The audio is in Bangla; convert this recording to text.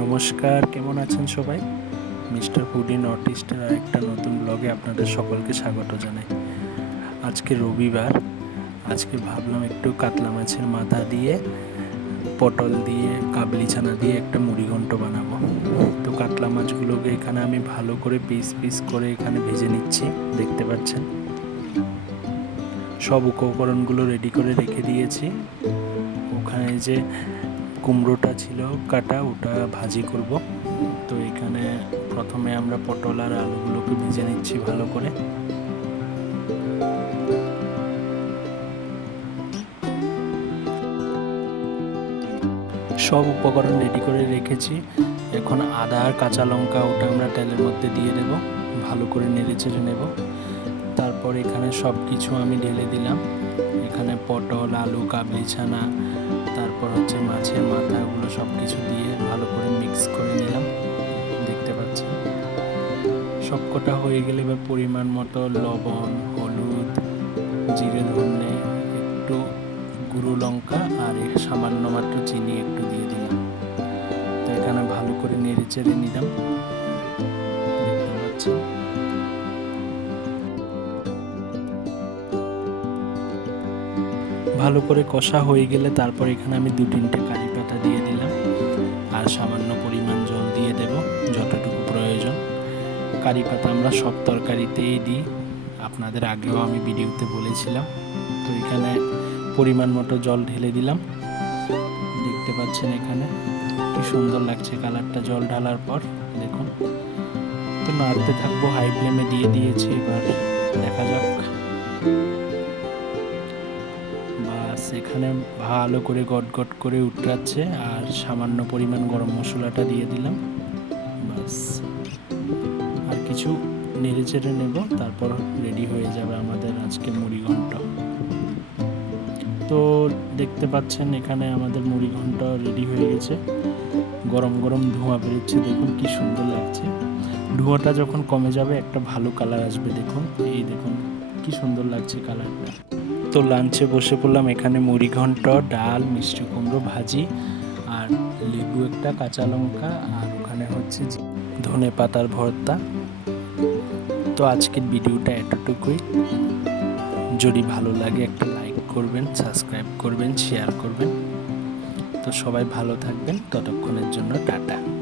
নমস্কার, কেমন আছেন সবাই? মিস্টার ফুডি নর্থ ইস্টের একটা নতুন ব্লগে আপনাদের সকলকে স্বাগত জানাই। আজকে রবিবার, আজকে ভাবলাম একটু কাতলা মাছের মাথা দিয়ে, পটল দিয়ে, কাবলি ছানা দিয়ে একটা মুড়িঘণ্ট বানাবো। তো কাতলা মাছগুলোকে এখানে আমি ভালো করে পিস পিস করে এখানে ভেজে নিচ্ছি, দেখতে পাচ্ছেন? সব উপকরণগুলো রেডি করে রেখে দিয়েছি। ওখানে যে কুমড়োটা ছিল, কাটা, ওটা ভাজি করব। তো এখানে প্রথমে আমরা পটল আর আলুগুলোকে ভেজে নিচ্ছি ভালো করে। সব উপকরণ রেডি করে রেখেছি। এখন আদা আর কাঁচা লঙ্কা ওটা আমরা তেলের মধ্যে দিয়ে দেব। ভালো করে নেড়ে চেড়ে নেব। তারপর এখানে সব কিছু আমি ঢেলে দিলাম। এখানে পটল, আলু কাবলি ছানা তারপর হচ্ছে মাছের মাথা, ওগুলো সব কিছু দিয়ে ভালো করে মিক্স করে নিলাম। দেখতে পাচ্ছেন? সব কটা হয়ে গেলে এবার পরিমাণ মতো লবণ, হলুদ, জিরে, ধনে, একটু গুঁড়ো লঙ্কা আর সামান্য মাত্র চিনি একটু দিয়ে দিলাম। তো এখানে ভালো করে নেড়ে চেড়ে নিলাম। দেখতে পাচ্ছেন? ভালো করে কষা হয়ে গেলে তারপর এখানে আমি দু তিনটে কারি পাতা দিয়ে দিলাম। আর সামান্য পরিমাণ জল দিয়ে দেব, যতটুকু প্রয়োজন। কারি পাতা আমরা সব তরকারিতেই দিই। আপনাদের আগেও আমি ভিডিওতে বলেছিলাম। তো এখানে পরিমাণ মতো জল ঢেলে দিলাম। দেখতে পাচ্ছেন এখানে কি সুন্দর লাগছে কালারটা জল ঢালার পর, দেখুন। তো নাড়তে থাকব হাই ফ্লেমে দিয়ে দিয়েছি, এবার দেখা যাক। এখানে ভালো করে গট করে উঠরাচ্ছে আর সামান্য পরিমাণ গরম মশলাটা দিয়ে দিলাম। বাস আর কিছু নেড়ে চেড়ে নেব, তারপর রেডি হয়ে যাবে আমাদের আজকে মুড়ি ঘন্ট তো দেখতে পাচ্ছেন এখানে আমাদের মুড়ি ঘন্ট রেডি হয়ে গেছে। গরম গরম ধোঁয়া বেরোচ্ছে, দেখুন কি সুন্দর লাগছে। ধোঁয়াটা যখন কমে যাবে একটা ভালো কালার আসবে, দেখুন। এই দেখুন, কি সুন্দর লাগছে কালারটা তো লাঞ্চে বসে পড়লাম। এখানে মুড়ি ঘন্ট, ডাল, মিষ্টি কুমড়ো ভাজি আর লেবু একটা, কাঁচা লঙ্কা আর ওখানে হচ্ছে ধনে পাতার ভর্তা। তো আজকের ভিডিওটা এতটুকুই। যদি ভালো লাগে একটা লাইক করবেন সাবস্ক্রাইব করবেন শেয়ার করবেন। তো সবাই ভালো থাকবেন। ততক্ষণের জন্য টাটা।